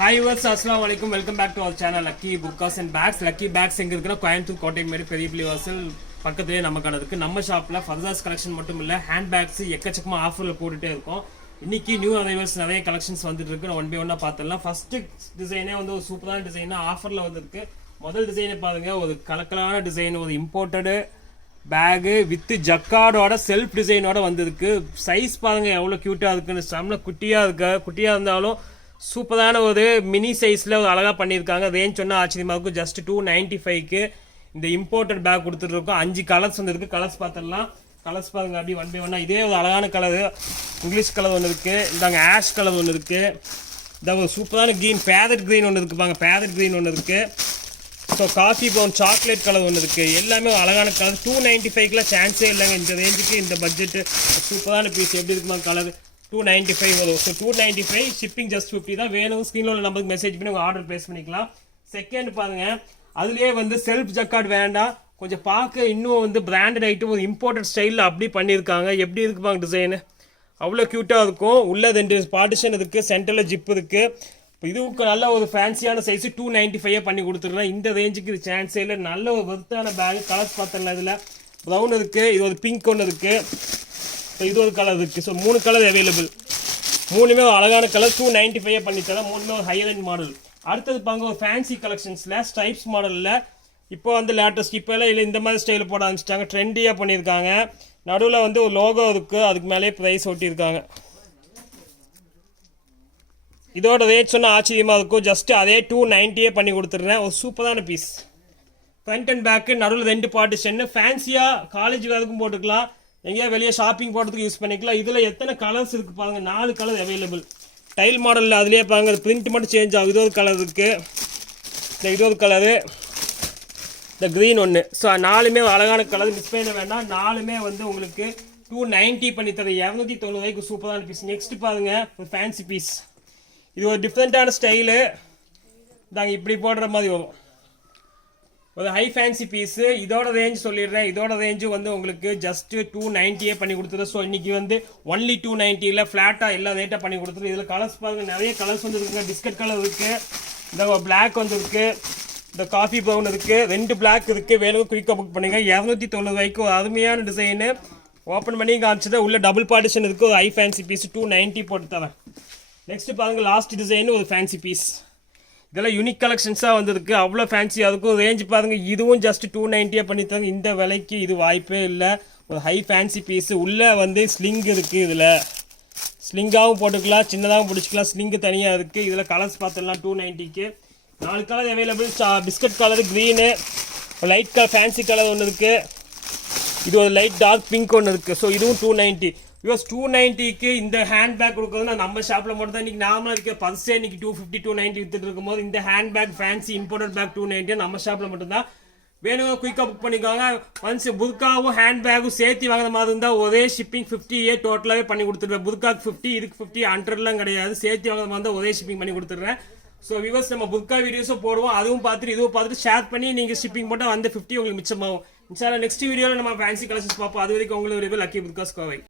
Hi verse அஸ்லாம் வலைக்கும் welcome back to our channel lucky books and bags lucky bags எங்க இருக்குன்னா கோயம்புத்தூர் கோட்டை மாரி பெரிய பிள்ளை வாசல் பக்கத்துலேயே நம்ம கடை இருக்கு நம்ம ஷாப்ல ஃபர்தாஸ் கலெக்ஷன் மட்டும் இல்ல ஹேண்ட் பேக்ஸ் எக்கச்சக்கமா ஆஃபர்ல போட்டுட்டே இருக்கும். இன்னைக்கு நியூ அரைவல்ஸ் நிறைய கலெக்ஷன்ஸ் வந்துட்டு இருக்கு. ஒன் பை ஒன்னா பார்த்துடலாம். ஃபர்ஸ்ட் டிசைனே வந்து ஒரு சூப்பரான டிசைனா ஆஃபர்ல வந்திருக்கு. முதல் டிசைனை பாருங்க. ஒரு கலக்கலான டிசைன் ஒரு இம்போர்ட்டடு பேகு வித் ஜக்கார்டோட செல்ஃப் டிசைனோட வந்திருக்கு. சைஸ் பாருங்க எவ்வளோ க்யூட்டாக இருக்குன்னு. செம்ம குட்டியாக இருக்க குட்டியாக இருந்தாலும் சூப்பரான ஒரு மினி சைஸில் ஒரு அழகாக பண்ணியிருக்காங்க. ரேஞ்ச் சொன்னால் ஆச்சரியமாக இருக்கும் ஜஸ்ட் டூ நைன்ட்டி ஃபைவ்க்கு இந்த இம்போர்ட்டட் பேக் கொடுத்துட்ருக்கோம். அஞ்சு கலர்ஸ் வந்துருக்கு. கலர்ஸ் பார்த்துடலாம். கலர்ஸ் பாருங்க அப்படி ஒன் பை ஒன்னா இதே ஒரு அழகான கலரு இங்கிலீஷ் கலர் ஒன்று இருக்குது இந்தாங்க ஆஷ் கலர் ஒன்று இருக்குது இந்த ஒரு சூப்பரான க்ரீன் பேரட் க்ரீன் ஒன்று இருக்குது பாருங்க. பேரட் க்ரீன் ஒன்று இருக்குது so coffee brown chocolate colour ஒன்று இருக்குது எல்லாமே அழகான கலர் டூ நைன்ட்டி ஃபைவ்க்குலாம் சான்ஸே இல்லைங்க. இந்த ரேஞ்சுக்கு இந்த பட்ஜெட்டு சூப்பரான பீஸ் எப்படி இருக்குமா கலர் டூ நைன்ட்டி ஃபைவ் வரும். So two ninety five shipping just fifty தான் வேணும் ஸ்க்ரீனில் உள்ள நம்பருக்கு மெசேஜ் பண்ணி உங்கள் ஆர்டர் ப்ளேஸ் பண்ணிக்கலாம். செகண்ட் பாருங்க. அதுலேயே வந்து செல்ஃப் ஜக்கார்ட் வேண்டாம் கொஞ்சம் பார்க்க இன்னும் வந்து பிராண்டட் ஐட்டம் ஒரு இம்போர்ட்டட் ஸ்டைலில் அப்படி பண்ணியிருக்காங்க. எப்படி இருக்குப்பாங்க டிசைனு அவ்வளோ க்யூட்டாக இருக்கும். உள்ளே ரெண்டு பார்ட்டிஷன் இருக்குது சென்டரில் ஜிப் இருக்குது இதுவுக்கு நல்ல ஒரு ஃபேன்சியான சைஸு டூ நைன்ட்டி ஃபைவ் பண்ணி கொடுத்துருந்தேன் இந்த ரேஞ்சுக்கு இது சான்ஸே இல்லை. நல்ல ஒரு வெர்த்தான பேக் கலர்ஸ் பார்த்தல இதில். ப்ரௌன் இருக்குது இது ஒரு பிங்க் ஒன்று இருக்குது ஸோ இது ஒரு கலர் இருக்குது ஸோ மூணு கலர் அவைலபிள் மூணுமே ஒரு அழகான கலர் டூ நைன்ட்டி ஃபைவ் பண்ணி தரேன். மூணுமே ஒரு ஹையர் மாடல் அடுத்தது பாங்க ஒரு ஃபேன்சி கலெக்ஷன்ஸில் ஸ்ட்ரைப்ஸ் மாடலில் இப்போ வந்து லேட்டஸ்ட் இப்போ எல்லாம் இல்லை இந்த மாதிரி ஸ்டைல் போட ஆரம்பிச்சிட்டாங்க. ட்ரெண்டியாக பண்ணியிருக்காங்க. நடுவில் வந்து ஒரு லோகோ இருக்குது அதுக்கு மேலேயே ப்ரைஸ் ஒட்டியிருக்காங்க. இதோட ரேட் சொன்னால் ஆச்சரியமாக இருக்கும். ஜஸ்ட்டு அதே டூ நைன்ட்டியே பண்ணி கொடுத்துட்றேன். ஒரு சூப்பரான பீஸ் ஃப்ரண்ட் அண்ட் பேக்கு நடுவில் ரெண்டு பார்ட்டிஷன் ஃபேன்சியாக காலேஜ் வேலைக்கும் போட்டுக்கலாம். எங்கேயா வெளியே ஷாப்பிங் போகிறதுக்கு யூஸ் பண்ணிக்கலாம். இதில் எத்தனை கலர்ஸ் இருக்குது பாருங்கள் நாலு கலர் அவைலபிள் டைல் மாடலில் அதுலேயே பாருங்க. பிரிண்ட் மட்டும் சேஞ்ச் ஆகும். இது ஒரு கலர் இருக்குது இந்த இது ஒரு கலரு இந்த க்ரீன் ஒன்று ஸோ நாலுமே அழகான கலர் மிஸ் பண்ண வேண்டாம். நாலுமே வந்து உங்களுக்கு டூ நைன்ட்டி பண்ணி தரேன். இரநூத்தி தொண்ணூறுவாய்க்கு சூப்பரான பீஸ் நெக்ஸ்ட் பாருங்க. ஒரு ஃபேன்சி பீஸ் இது ஒரு டிஃப்ரெண்ட்டான ஸ்டைலு தாங்க இப்படி போடுற மாதிரி வரும். ஒரு ஹை ஃபேன்சி பீஸு இதோட ரேஞ்ச் சொல்லிடுறேன். இதோட ரேஞ்சு வந்து உங்களுக்கு ஜஸ்ட்டு டூ நைன்ட்டியே பண்ணி கொடுத்துரு. ஸோ இன்றைக்கி வந்து ஒன்லி டூ நைன்ட்டியில் ஃப்ளாட்டாக எல்லா ரேட்டாக பண்ணி கொடுத்துரு. இதில் கலர்ஸ் பாருங்கள் நிறைய கலர்ஸ் வந்து இருக்குங்க பிஸ்கட் கலர் இருக்குது இந்த பிளாக் வந்து இந்த காஃபி ப்ரௌன் இருக்குது ரெண்டு பிளாக் இருக்குது வேணும் குயிக்காக புக் பண்ணுங்கள் இரநூத்தி தொண்ணூறுவாய்க்கு ஒரு அருமையான டிசைனு ஓப்பன் பண்ணி காமிச்சதை. உள்ள டபுள் பார்ட்டிஷன் இருக்குது ஒரு high fancy piece two ninety போட்டு தரேன். நெக்ஸ்ட் பாருங்கள் லாஸ்ட் டிசைன் ஒரு ஃபேன்சி பீஸ் இதெல்லாம் யூனிக் கலெக்ஷன்ஸாக வந்திருக்கு அவ்வளோ ஃபேன்சி அதுக்கும் ரேஞ்ச் பாருங்கள் இதுவும் ஜஸ்ட் டூ நைன்ட்டியாக பண்ணித்தாங்க. இந்த விலைக்கு இது வாய்ப்பே இல்லை. ஒரு ஹை ஃபேன்சி பீஸு உள்ளே வந்து ஸ்லிங் இருக்குது இதில். ஸ்லிங்காகவும் போட்டுக்கலாம் சின்னதாகவும் பிடிச்சிக்கலாம். ஸ்லிங்கு தனியாக இருக்குது இதில் கலர்ஸ் பார்த்துடலாம் டூ நைன்ட்டிக்கு நாலு colour available biscuit colour green light colour fancy colour ஒன்று இருக்குது இது ஒரு லைட் டார்க் பிங்க் ஒன்று இருக்குது ஸோ இதுவும் டூ நைன்ட்டி பிகாஸ் டூ நைன்ட்டிக்கு இந்த ஹேண்ட் பேக் கொடுக்குறதுனா நம்ம ஷாப்பில் மட்டும் தான் இன்றைக்கி நார்மலாக இருக்க பர்ஸே இன்னைக்கு டூ ஃபிஃப்டி டூ நைன்ட்டி வித்துட்டு இருக்கும்போது இந்த hand bag fancy imported bag two ninety நம்ம ஷாப்பில் மட்டும்தான். வேணுங்க குயிக்காக புக் பண்ணிக்கோங்க. ஒன்ஸ் புதுக்காவும் ஹேண்ட் பேக்கும் சேர்த்து வாங்குற மாதிரி இருந்தால் ஒரே ஷிப்பிங் ஃபிஃப்டியே டோட்டலாகவே பண்ணி கொடுத்துருவேன் புதுக்காக்கு ஃபிஃப்டி இதுக்கு ஃபிஃப்டி ஹண்ட்ரட்லாம் கிடையாது. சேர்த்து வாங்குற மாதிரி இருந்தால் ஒரே ஷிப்பிங் பண்ணி கொடுத்துட்றேன். ஸோ விவர்ஸ் நம்ம புக்கா வீடியோஸும் போடுவோம். அதுவும் பார்த்துட்டு இதுவும் பார்த்துட்டு ஷேர் பண்ணி நீங்கள் ஷிப்பிங் போட்டால் அந்த ஃபிஃப்டி உங்களுக்கு மிச்சமாகும். இன்ஷால்லா நெக்ஸ்ட் வீடியோவில் நம்ம ஃபேன்சி கலெக்ஷன்ஸ் பார்ப்போம். அது வரைக்கும் உங்களுக்கு லக்கி புர்காஸ் கோவை